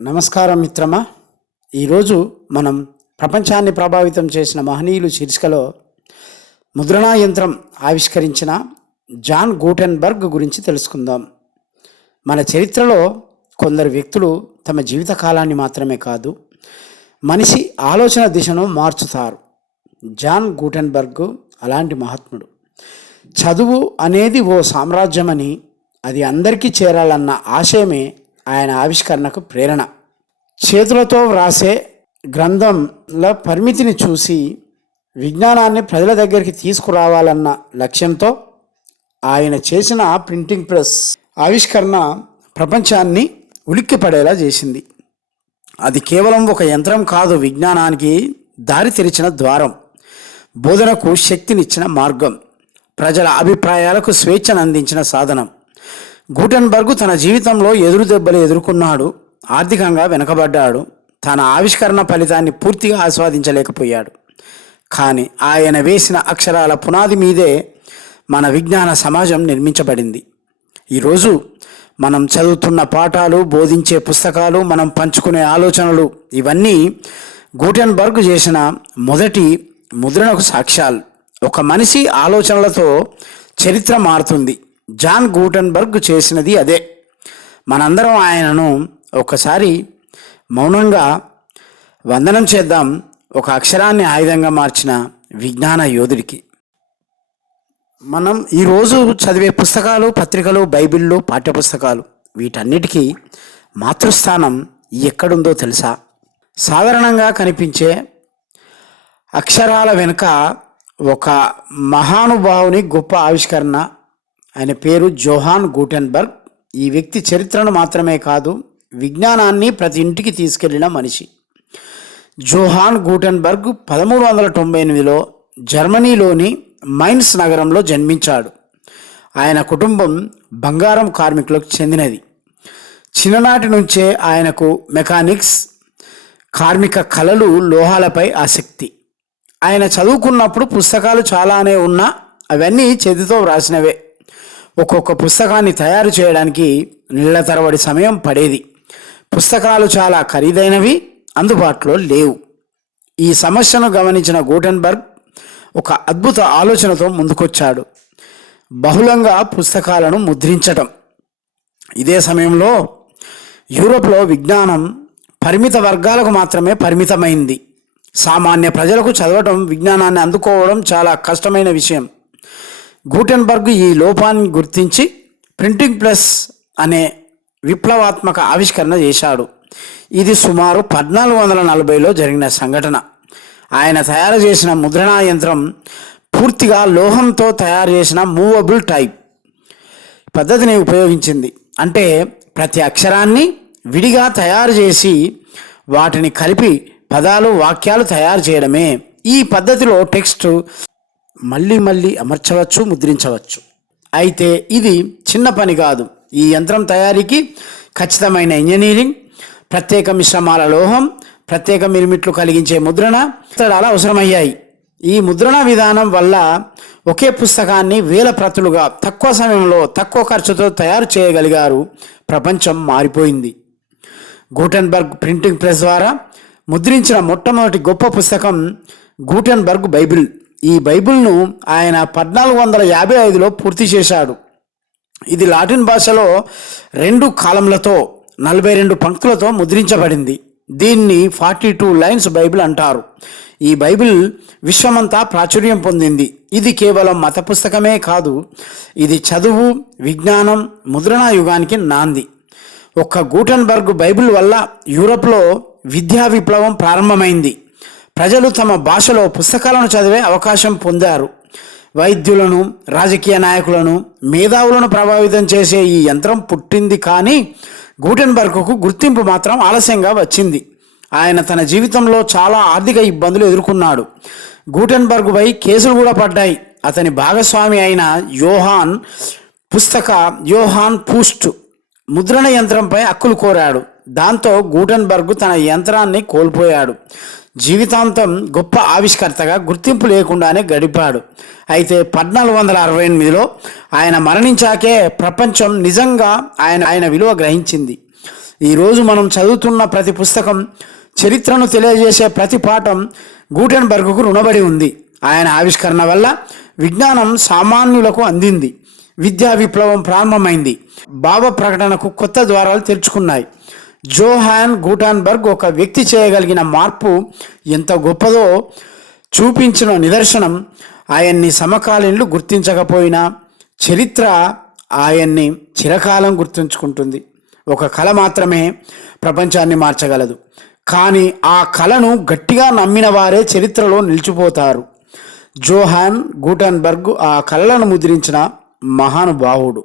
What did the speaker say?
నమస్కారం మిత్రమా. ఈరోజు మనం ప్రపంచాన్ని ప్రభావితం చేసిన మహనీయులు శీర్షికలో ముద్రణా యంత్రం ఆవిష్కరించిన జాన్ గూటెన్బర్గ్ గురించి తెలుసుకుందాం. మన చరిత్రలో కొందరు వ్యక్తులు తమ జీవిత కాలాన్ని మాత్రమే కాదు, మనిషి ఆలోచన దిశను మార్చుతారు. జాన్ గూటెన్బర్గ్ అలాంటి మహాత్ముడు. చదువు అనేది ఓ సామ్రాజ్యమని, అది అందరికీ చేరాలన్న ఆశయమే ఆయన ఆవిష్కరణకు ప్రేరణ. చేతులతో వ్రాసే గ్రంథంల పరిమితిని చూసి విజ్ఞానాన్ని ప్రజల దగ్గరికి తీసుకురావాలన్న లక్ష్యంతో ఆయన చేసిన ప్రింటింగ్ ప్రెస్ ఆవిష్కరణ ప్రపంచాన్ని ఉలిక్కిపడేలా చేసింది. అది కేవలం ఒక యంత్రం కాదు, విజ్ఞానానికి దారి తెరిచిన ద్వారం, బోధనకు శక్తినిచ్చిన మార్గం, ప్రజల అభిప్రాయాలకు స్వేచ్ఛను అందించిన సాధనం. గూటెన్బర్గ్ తన జీవితంలో ఎదురు దెబ్బలు ఎదుర్కొన్నాడు, ఆర్థికంగా వెనుకబడ్డాడు, తన ఆవిష్కరణ ఫలితాన్ని పూర్తిగా ఆస్వాదించలేకపోయాడు. కానీ ఆయన వేసిన అక్షరాల పునాది మీదే మన విజ్ఞాన సమాజం నిర్మించబడింది. ఈరోజు మనం చదువుతున్న పాఠాలు, బోధించే పుస్తకాలు, మనం పంచుకునే ఆలోచనలు, ఇవన్నీ గూటెన్బర్గ్ చేసిన మొదటి ముద్రణకు సాక్ష్యాలు. ఒక మనిషి ఆలోచనలతో చరిత్ర మారుతుంది. జాన్ గూటెన్బర్గ్ చేసినది అదే. మనందరం ఆయనను ఒకసారి మౌనంగా వందనం చేద్దాం, ఒక అక్షరాన్ని ఆయుధంగా మార్చిన విజ్ఞాన యోధుడికి. మనం ఈరోజు చదివే పుస్తకాలు, పత్రికలు, బైబిళ్ళు, పాఠ్యపుస్తకాలు, వీటన్నిటికీ మాతృస్థానం ఎక్కడుందో తెలుసా? సాధారణంగా కనిపించే అక్షరాల వెనుక ఒక మహానుభావుని గొప్ప ఆవిష్కరణ. ఆయన పేరు జోహాన్ గూటెన్బర్గ్. ఈ వ్యక్తి చరిత్రను మాత్రమే కాదు, విజ్ఞానాన్ని ప్రతి ఇంటికి తీసుకెళ్లిన మనిషి. జోహాన్ గూటెన్బర్గ్ 1398లో జర్మనీలోని మైన్స్ నగరంలో జన్మించాడు. ఆయన కుటుంబం బంగారం కార్మికులకు చెందినది. చిన్ననాటి నుంచే ఆయనకు మెకానిక్స్, కార్మిక కళలు, లోహాలపై ఆసక్తి. ఆయన చదువుకున్నప్పుడు పుస్తకాలు చాలానే ఉన్నా అవన్నీ చేతితో వ్రాసినవే. ఒక్కొక్క పుస్తకాన్ని తయారు చేయడానికి నెలల తరబడి సమయం పడేది. పుస్తకాలు చాలా ఖరీదైనవి, అందుబాటులో లేవు. ఈ సమస్యను గమనించిన గూటెన్బర్గ్ ఒక అద్భుత ఆలోచనతో ముందుకొచ్చాడు: బహుళంగా పుస్తకాలను ముద్రించటం. ఇదే సమయంలో యూరోప్లో విజ్ఞానం పరిమిత వర్గాలకు మాత్రమే పరిమితమైంది. సామాన్య ప్రజలకు చదవటం, విజ్ఞానాన్ని అందుకోవడం చాలా కష్టమైన విషయం. గూటెన్బర్గ్ ఈ లోపాన్ని గుర్తించి ప్రింటింగ్ ప్రెస్ అనే విప్లవాత్మక ఆవిష్కరణ చేశాడు. ఇది సుమారు 1440లో జరిగిన సంఘటన. ఆయన తయారు చేసిన ముద్రణా యంత్రం పూర్తిగా లోహంతో తయారు చేసిన మూవబుల్ టైప్ పద్ధతిని ఉపయోగించింది. అంటే ప్రతి అక్షరాన్ని విడిగా తయారు చేసి వాటిని కలిపి పదాలు, వాక్యాలు తయారు చేయడమే. ఈ పద్ధతిలో టెక్స్ట్ మళ్ళీ అమర్చవచ్చు, ముద్రించవచ్చు. అయితే ఇది చిన్న పని కాదు. ఈ యంత్రం తయారీకి ఖచ్చితమైన ఇంజనీరింగ్, ప్రత్యేక మిశ్రమాల లోహం, ప్రత్యేక మిరుమిట్లు కలిగించే ముద్రణ చాలా అవసరమయ్యాయి. ఈ ముద్రణ విధానం వల్ల ఒకే పుస్తకాన్ని వేల ప్రతులుగా తక్కువ సమయంలో, తక్కువ ఖర్చుతో తయారు చేయగలిగారు. ప్రపంచం మారిపోయింది. గూటెన్బర్గ్ ప్రింటింగ్ ప్రెస్ ద్వారా ముద్రించిన మొట్టమొదటి గొప్ప పుస్తకం గూటెన్బర్గ్ బైబిల్. ఈ బైబిల్ను ఆయన 1455లో పూర్తి చేశాడు. ఇది లాటిన్ భాషలో 2 కాలములతో 42 పంక్తులతో ముద్రించబడింది. దీన్ని 42 లైన్స్ బైబిల్ అంటారు. ఈ బైబిల్ విశ్వమంతా ప్రాచుర్యం పొందింది. ఇది కేవలం మత పుస్తకమే కాదు, ఇది చదువు, విజ్ఞానం, ముద్రణా యుగానికి నాంది. ఒక్క గూటెన్బర్గ్ బైబిల్ వల్ల యూరోప్లో విద్యా విప్లవం ప్రారంభమైంది. ప్రజలు తమ భాషలో పుస్తకాలను చదివే అవకాశం పొందారు. వైద్యులను, రాజకీయ నాయకులను, మేధావులను ప్రభావితం చేసే ఈ యంత్రం పుట్టింది. కానీ గూటెన్బర్గ్కు గుర్తింపు మాత్రం ఆలస్యంగా వచ్చింది. ఆయన తన జీవితంలో చాలా ఆర్థిక ఇబ్బందులు ఎదుర్కొన్నాడు. గూటెన్బర్గ్పై కేసులు కూడా పడ్డాయి. అతని భాగస్వామి అయిన యోహాన్ పూస్ట్ ముద్రణ యంత్రంపై హక్కులు కోరాడు. దాంతో గూటెన్బర్గ్ తన యంత్రాన్ని కోల్పోయాడు. జీవితాంతం గొప్ప ఆవిష్కర్తగా గుర్తింపు లేకుండానే గడిపాడు. అయితే 1468లో ఆయన మరణించాకే ప్రపంచం నిజంగా ఆయన విలువ గ్రహించింది. ఈరోజు మనం చదువుతున్న ప్రతి పుస్తకం, చరిత్రను తెలియజేసే ప్రతి పాఠం గూటెన్బర్గ్కు రుణపడి ఉంది. ఆయన ఆవిష్కరణ వల్ల విజ్ఞానం సామాన్యులకు అందింది. విద్యా విప్లవం ప్రారంభమైంది. భావ ప్రకటనకు కొత్త ద్వారాలు తెరుచుకున్నాయి. జోహాన్ గూటెన్బర్గ్ ఒక వ్యక్తి చేయగలిగిన మార్పు ఎంత గొప్పదో చూపించిన నిదర్శనం. ఆయన్ని సమకాలీనులు గుర్తించకపోయినా చరిత్ర ఆయన్ని చిరకాలం గుర్తుంచుకుంటుంది. ఒక కళ మాత్రమే ప్రపంచాన్ని మార్చగలదు, కానీ ఆ కళను గట్టిగా నమ్మిన వారే చరిత్రలో నిలిచిపోతారు. జోహాన్ గూటెన్బర్గ్ ఆ కళలను ముద్రించిన మహానుభావుడు.